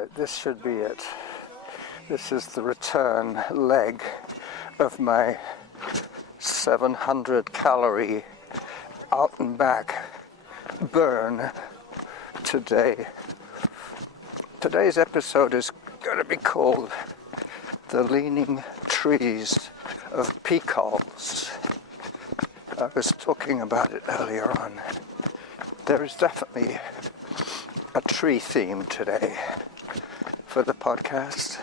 Alright, this should be it. This is the return leg of my 700-calorie out and back burn today. Today's episode is going to be called The Leaning Trees of Peacoals. I was talking about it earlier on. There is definitely a tree theme today for the podcast.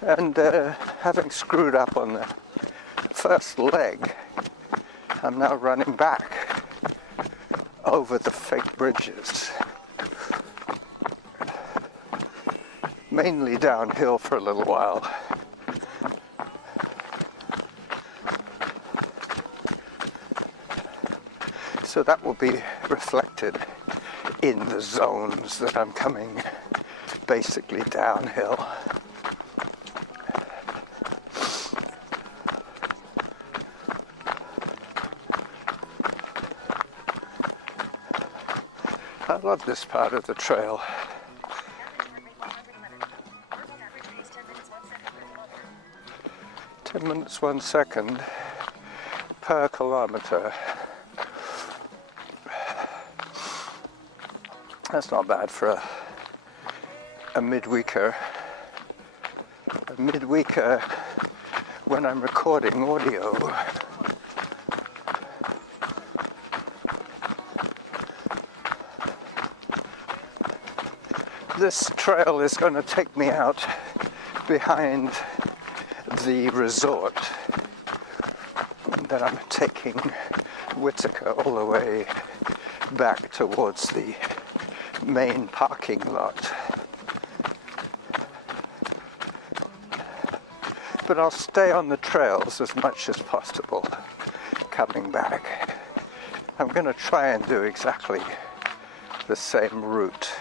And having screwed up on the first leg, I'm now running back over the fake bridges. Mainly downhill for a little while. So that will be reflected in the zones that I'm coming basically downhill. I love this part of the trail. Minutes 1 second per kilometre. That's not bad for a midweeker. A midweeker when I'm recording audio. This trail is going to take me out behind the resort that I'm taking Whitaker all the way back towards the main parking lot. But I'll stay on the trails as much as possible coming back. I'm going to try and do exactly the same route,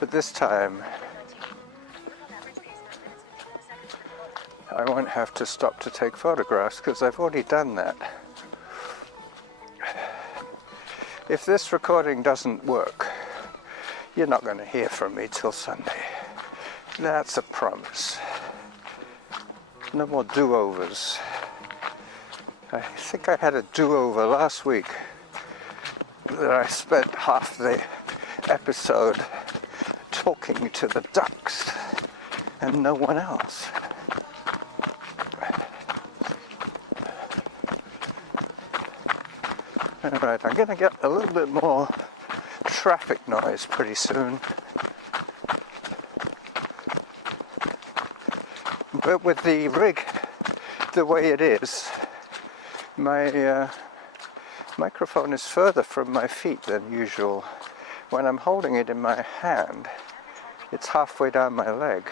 but this time I won't have to stop to take photographs because I've already done that. If this recording doesn't work, you're not going to hear from me till Sunday. That's a promise. No more do-overs. I think I had a do-over last week that I spent half the episode talking to the ducks and no one else. Alright, I'm going to get a little bit more traffic noise pretty soon. But with the rig the way it is, my microphone is further from my feet than usual. When I'm holding it in my hand, it's halfway down my leg.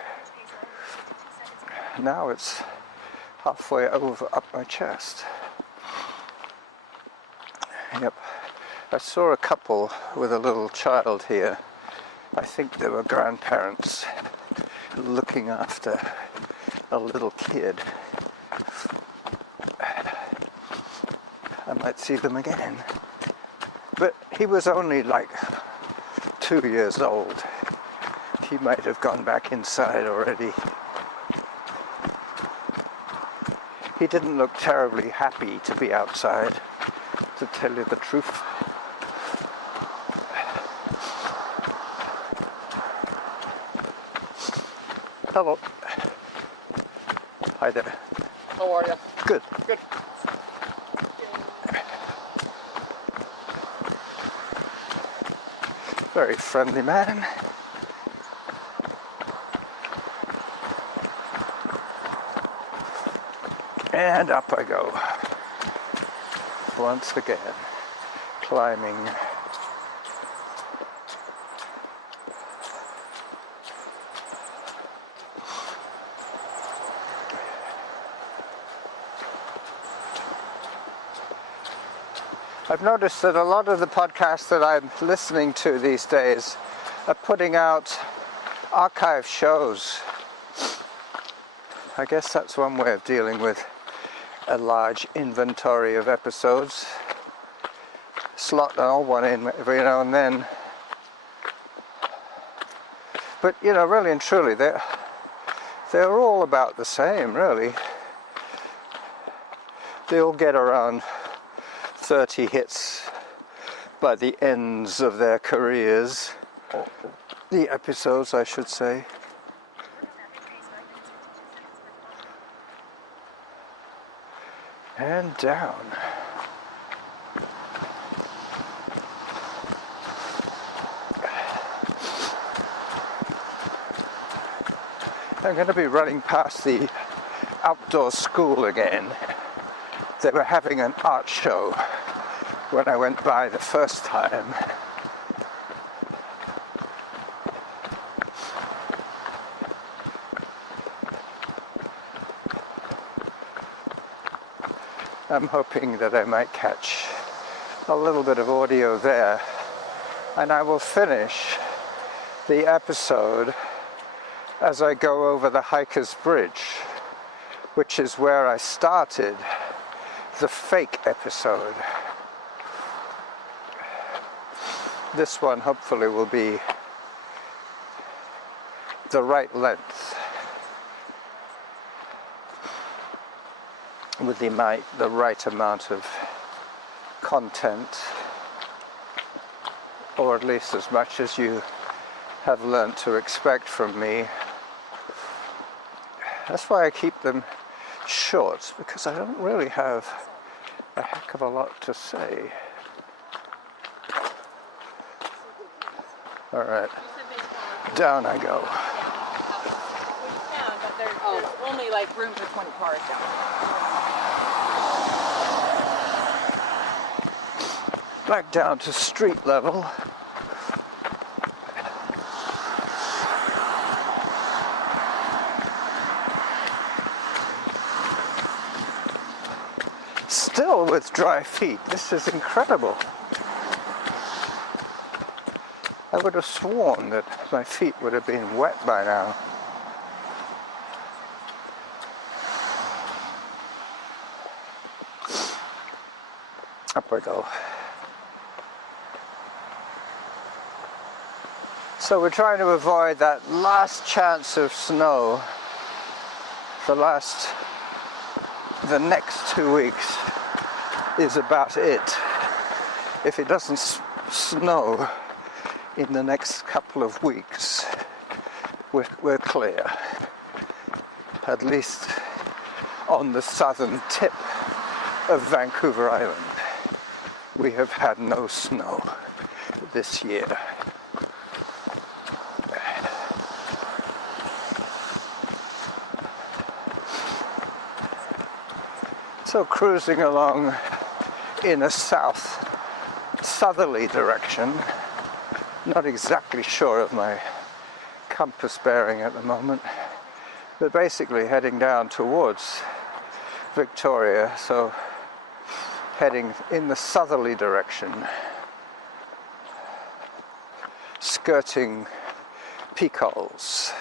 Now it's halfway up my chest. Yep, I saw a couple with a little child here. I think they were grandparents looking after a little kid. I might see them again. But he was only like 2 years old. He might have gone back inside already. He didn't look terribly happy to be outside, to tell you the truth. Hello. Hi there. How are you? Good. Good. Very friendly man. And up I go. Once again, climbing. I've noticed that a lot of the podcasts that I'm listening to these days are putting out archive shows. I guess that's one way of dealing with a large inventory of episodes. Slot an old one in every now and then. But you know, really and truly, they're all about the same, really. They all get around 30 hits by the ends of their careers. The episodes, I should say. And down. I'm going to be running past the outdoor school again. They were having an art show when I went by the first time. I'm hoping that I might catch a little bit of audio there, and I will finish the episode as I go over the Hiker's Bridge, which is where I started the fake episode. This one hopefully will be the right length, with the right amount of content, or at least as much as you have learned to expect from me. That's why I keep them short, because I don't really have a heck of a lot to say. Alright, down I go. But there's only like room for 20 cars down. Back down to street level. Still with dry feet. This is incredible. I would have sworn that my feet would have been wet by now. Up we go. So we're trying to avoid that last chance of snow. The next 2 weeks is about it. If it doesn't snow in the next couple of weeks, we're clear. At least on the southern tip of Vancouver Island, we have had no snow this year. So cruising along in a southerly direction, not exactly sure of my compass bearing at the moment, but basically heading down towards Victoria, so heading in the southerly direction, skirting Peacoles.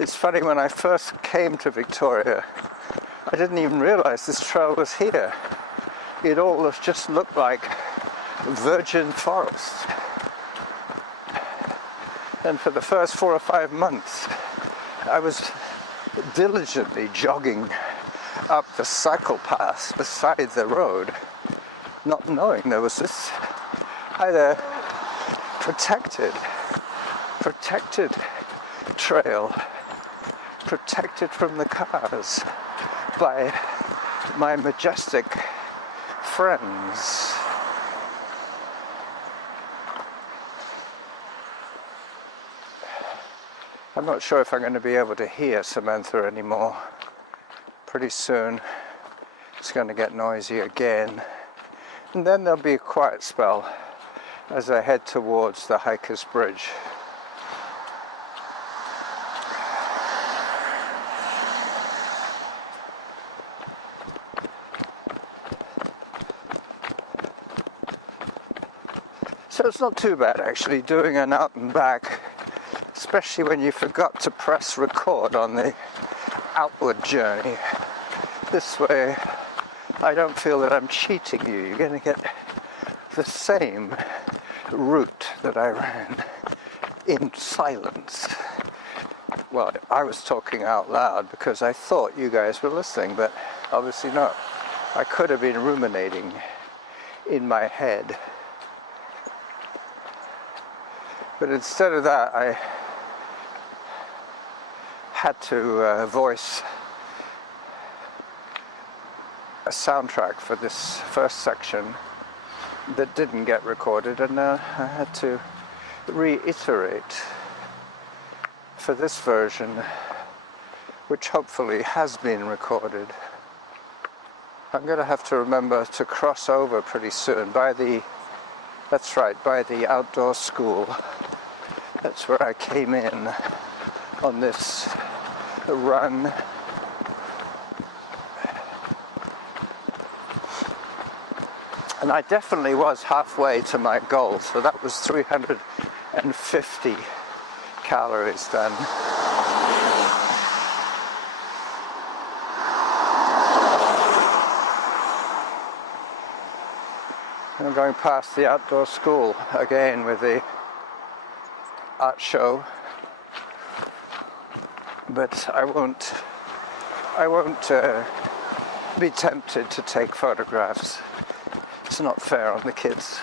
It's funny, when I first came to Victoria, I didn't even realize this trail was here. It all just looked like virgin forest. And for the first 4 or 5 months, I was diligently jogging up the cycle paths beside the road, not knowing there was this either protected trail, protected from the cars by my majestic friends. I'm not sure if I'm going to be able to hear Samantha anymore. Pretty soon it's going to get noisy again, and then there'll be a quiet spell as I head towards the Hiker's Bridge. So it's not too bad actually doing an out and back, especially when you forgot to press record on the outward journey. This way I don't feel that I'm cheating you. You're going to get the same route that I ran in silence. Well, I was talking out loud because I thought you guys were listening, but obviously not. I could have been ruminating in my head. But instead of that, I had to voice a soundtrack for this first section that didn't get recorded, and I had to reiterate for this version, which hopefully has been recorded. I'm going to have to remember to cross over pretty soon by the, that's right, by the outdoor school. That's where I came in on this run. And I definitely was halfway to my goal, so that was 350 calories done. I'm going past the outdoor school again with the art show, but I won't be tempted to take photographs. It's not fair on the kids.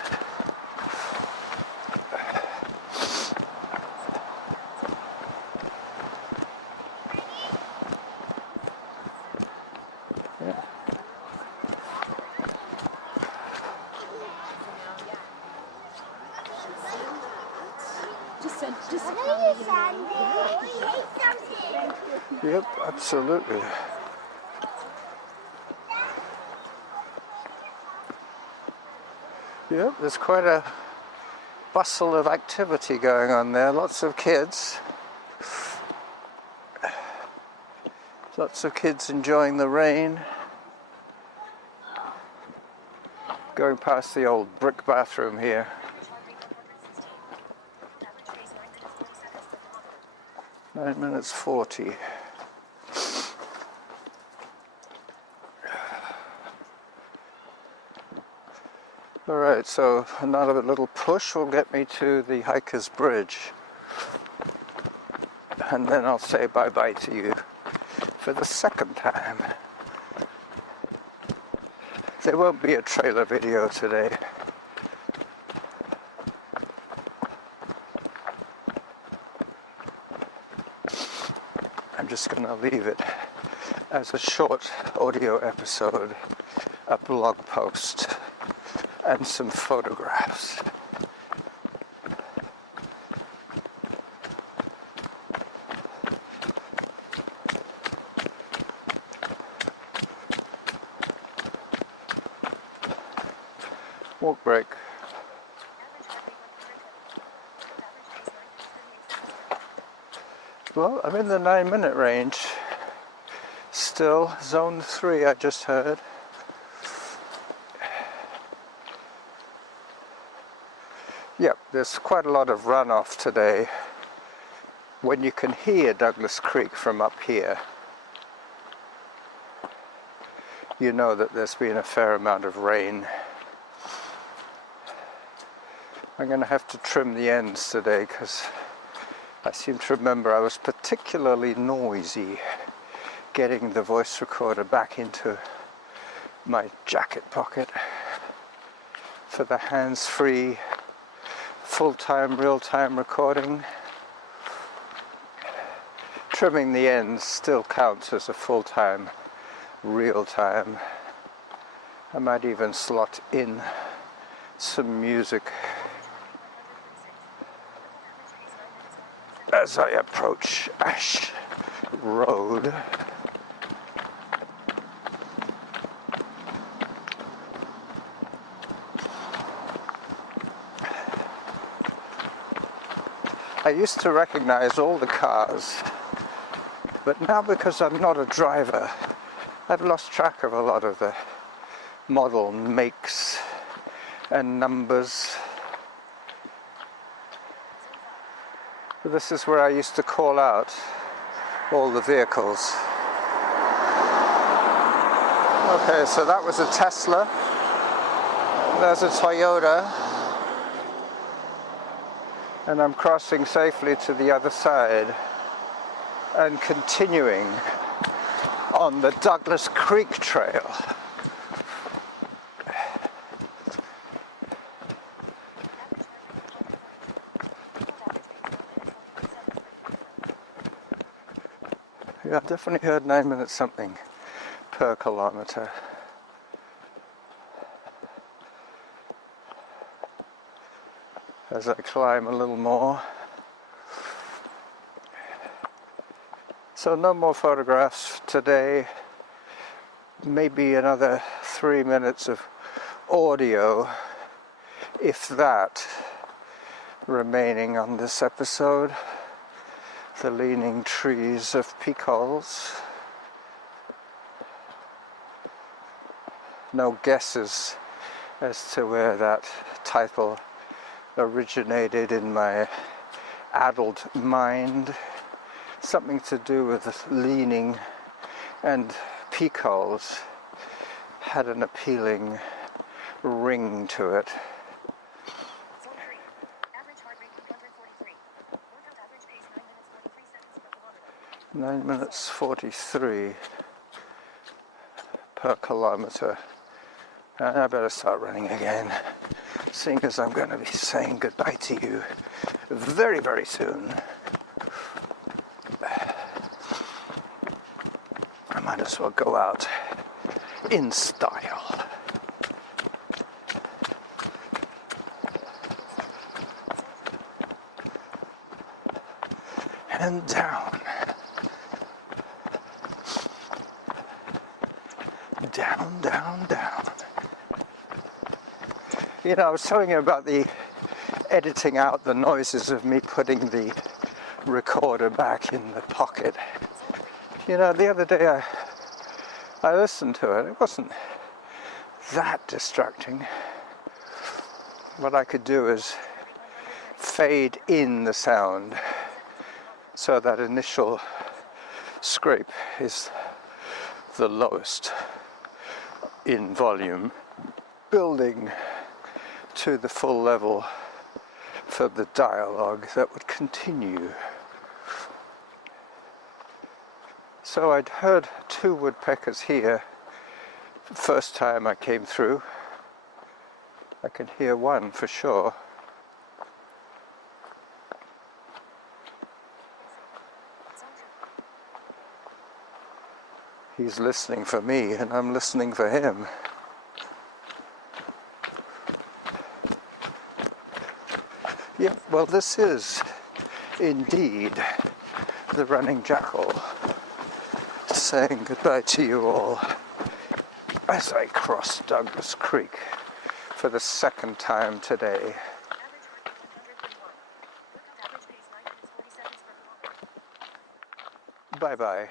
Yeah. Yep, absolutely. Yep, there's quite a bustle of activity going on there. Lots of kids. Lots of kids enjoying the rain. Going past the old brick bathroom here. Nine minutes 40. Alright, so another little push will get me to the Hiker's Bridge. And then I'll say bye-bye to you for the second time. There won't be a trailer video today. I'm just going to leave it as a short audio episode, a blog post, and some photographs. Walk break. Well, I'm in the 9-minute range. Still, zone 3 I just heard. Yep, there's quite a lot of runoff today. When you can hear Douglas Creek from up here, you know that there's been a fair amount of rain. I'm going to have to trim the ends today because I seem to remember I was particularly noisy getting the voice recorder back into my jacket pocket for the hands-free full-time, real-time recording. Trimming the ends still counts as a full-time, real-time. I might even slot in some music as I approach Ash Road. I used to recognize all the cars, but now because I'm not a driver, I've lost track of a lot of the model makes and numbers. But this is where I used to call out all the vehicles. Okay, so that was a Tesla. There's a Toyota. and I'm crossing safely to the other side and continuing on the Douglas Creek Trail. Yeah, I definitely heard 9 minutes something per kilometre. As I climb a little more. So no more photographs today. Maybe another 3 minutes of audio, if that, remaining on this episode. The leaning trees of Picols. No guesses as to where that title originated in my addled mind. Something to do with leaning, and Picols had an appealing ring to it. 9 minutes 43 per kilometre. And I better start running again, seeing as I'm going to be saying goodbye to you very, very soon. I might as well go out in style. And down. Down, down, down. You know, I was telling you about the editing out the noises of me putting the recorder back in the pocket. You know, the other day I listened to it. It wasn't that distracting. What I could do is fade in the sound so that initial scrape is the lowest in volume, building to the full level for the dialogue that would continue. So I'd heard 2 woodpeckers here the first time I came through. I can hear one for sure. He's listening for me, and I'm listening for him. Yep, well, this is indeed the running jackal, saying goodbye to you all as I cross Douglas Creek for the 2nd time today. Bye-bye.